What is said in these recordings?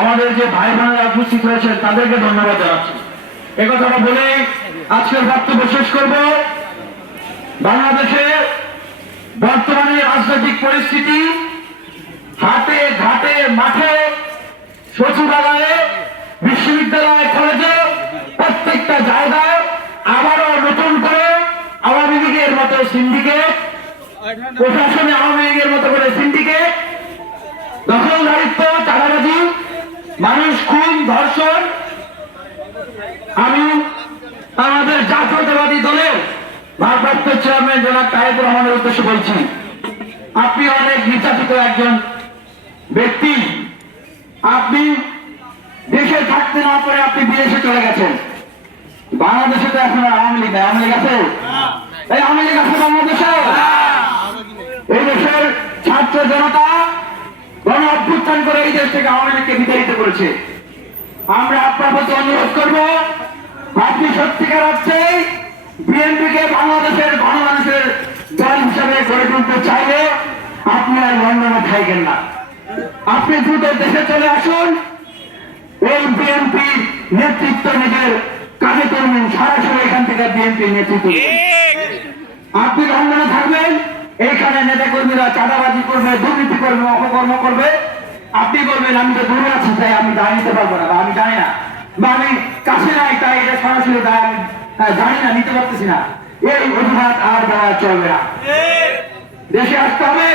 আমাদের যে ভাই বোনেরা উপস্থিত হয়েছেন তাদেরকে ধন্যবাদ জানাচ্ছি। একথাটা বলে আজকের বক্তব্য শেষ করব। বাংলাদেশে বর্তমানে রাজনৈতিক পরিস্থিতি হাটে ঘাটে, মাঠে, সচিবালয়ে, বিশ্ববিদ্যালয়, কলেজে, প্রত্যেকটা জায়গায় আবারও নতুন করে আওয়ামী লীগের মতো সিন্ডিকেট প্রশাসনে আওয়ামী লীগের মতো করে সিন্ডিকেট দখলদারিত্ব চাঁদাবাজি মানুষ খুন ধর্ষণ, আমি আমাদের জাতীয়তাবাদী দলের ভারপ্রাপ্ত চেয়ারম্যান জনাব তারেক রহমানের উদ্দেশ্যে বলছি, আপনি অনেক নির্যাতিত একজন ব্যক্তি। আপনি দেশে থাকতে না পারে আপনি বিদেশে চলে গেছেন। বাংলাদেশে তো এখন আওয়ামী লীগ আওয়ামী আছে? এই আওয়ামী লীগ আছে বাংলাদেশে? এই দেশের ছাত্র জনতা গণ অভ্যুত্থান করে এই দেশ থেকে আওয়ামী লীগকে বিতাড়িত করেছে। আমরা আপনার প্রতি অনুরোধ করব আপনি সত্যিকার অর্থে বিএনপিকে বাংলাদেশের গণমানুষের দল হিসাবে গড়ে তুলতে চাইলে আপনি আর লন্ডনে থাকবেন না। আপনি দ্রুত দেশে চলে আসুন। এই বিএনপি নেতৃত্ব নিজের কাজে করবেন সরাসরি এখান থেকে বিএনপি নেতৃত্ব আপনি লন্ডনে থাকবেন এইখানে নেতা কর্মীরা চাঁদাবাজি করবে, দুর্নীতি করবে, অপকর্ম করবে। আপনি বলবেন, আমি তো দূরে আছি, তাই আমি দায় নিতে পারব না বা আমি জানি না। বা আমি কাছে নাই, তাই এটা সরাসরি আমি জানি না, নিতে পারতেছি না। এই অজুহাত আর দেওয়া চলবে না। দেশে আসতে হবে।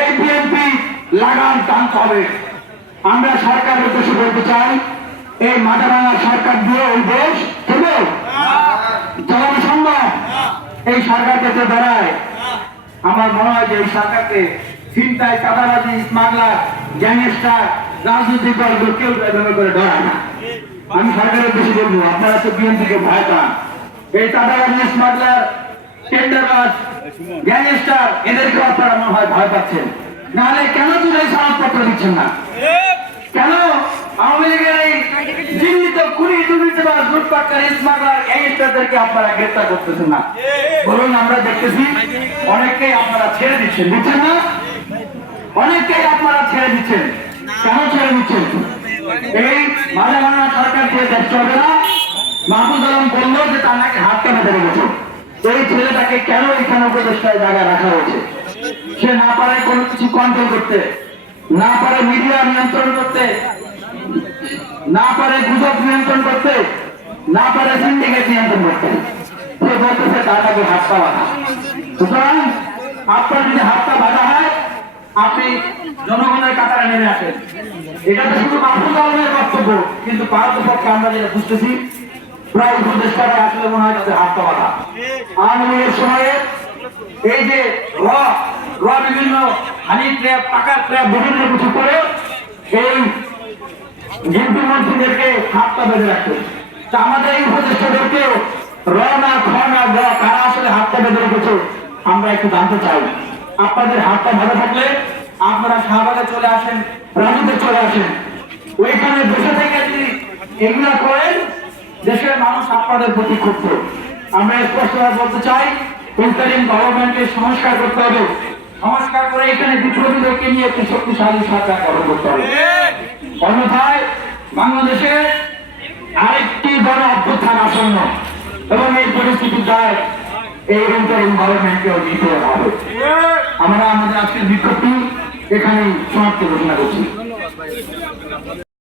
এই বিএনপি লাগাম টানতে হবে আমরা সরকারের উদ্দেশ্যে বলতে চাই, এই মাদারাঙ্গা সরকার দিয়ে এই দেশ চলবে। চালানো সম্ভব। এই সরকারকে যে দাঁড়ায় আমার মনে হয় যে এই সরকারকে চিন্তায় চাঁদাবাজি, স্মাগলার, গ্যাংস্টার, রাজনৈতিক দলগুলো কেউ এভাবে করে ডরায় না। আমি সরকারের বেশি বলব, আপনারা তো বিএনপিকে ভয় পান। এই চাঁদাবাজি, স্মাগলার, টেন্ডারবাজ, গ্যাংস্টার, এদেরকে আপনারা মনে হয় ভয় পাচ্ছেন। নাহলে কেন তুমি এই সনদপত্র দিচ্ছেন না? কেন আওয়ামী লীগের এই কুড়ি দুর্নীতিবাজ, লুটপাটকারী, স্মাগলার গ্যাংস্টারদেরকে আপনারা গ্রেফতার করতেছেন না? বলুন, আমরা দেখতেছি, অনেককেই আপনারা ছেড়ে দিচ্ছেন। দিচ্ছেন না? অনেককেই আপনারা ছেড়ে দিচ্ছেন। কেন ছেড়ে দিচ্ছেন? এই মাঝে মাঝে সরকার দিয়ে দেশ চলবে না। মাহমুদ আলম বলল যে তার নাকি হাতটা বেঁধে রেখেছে এই ছেলেটাকে কেন এখানে উপদেষ্টায় জায়গায় রাখা হয়েছে? সে না পারে কোনো কিছু কন্ট্রোল করতে, না পারে মিডিয়া নিয়ন্ত্রণ করতে, না পারে গুজব নিয়ন্ত্রণ করতে, না পারে সিন্ডিকেট নিয়ন্ত্রণ করতে। সে বলতেছে তাটাকে হাতটা বাঁধা সুতরাং আপনার যদি হাতটা বাঁধা আপনি জনগণের কাতারে নেমে আসেন। এটা তো শুধু মাহফুজ আলমের বক্তব্য, কিন্তু ভারত পক্ষে আমরা যেটা বুঝতেছি, প্রায় উপদেষ্টারা আসলে মনে হয় তাদের হাতটা বাঁধা আওয়ামী সময়ে এই যে র র বিভিন্ন হানি ট্র্যাপ টাকার ট্র্যাপ বিভিন্ন কিছু করে এই এমপি মন্ত্রীদেরকে হাতটা বেঁধে রাখতে তা আমাদের এই উপদেষ্টাদেরকে র না, খ না, গ, কারা আসলে হাতটা বেঁধে রেখেছে, আমরা একটু জানতে চাই। আপনাদের হাতটা ভালো থাকলে আপনারা শাহবাগে চলে আসেন, রাজুতে চলে আসেন। ওইখানে বসে থেকে যদি এগুলা করেন, দেশের মানুষ আপনাদের প্রতি ক্ষুব্ধ। আমরা স্পষ্টভাবে বলতে চাই ইন্টারিম গভর্নমেন্টের সংস্কার করতে হবে। সংস্কার করে এখানে বিপ্লবীদেরকে নিয়ে একটি শক্তিশালী সরকার গঠন করতে হবে। অন্যথায় বাংলাদেশে আরেকটি বড় অভ্যুত্থান আসন্ন। এবং এই পরিস্থিতির দায় এই ইন্টারিম গভর্নমেন্টকেও নিতে হবে আমরা আমাদের আজকের বিক্ষোভটি এখানেই সমাপ্ত ঘোষণা করছি।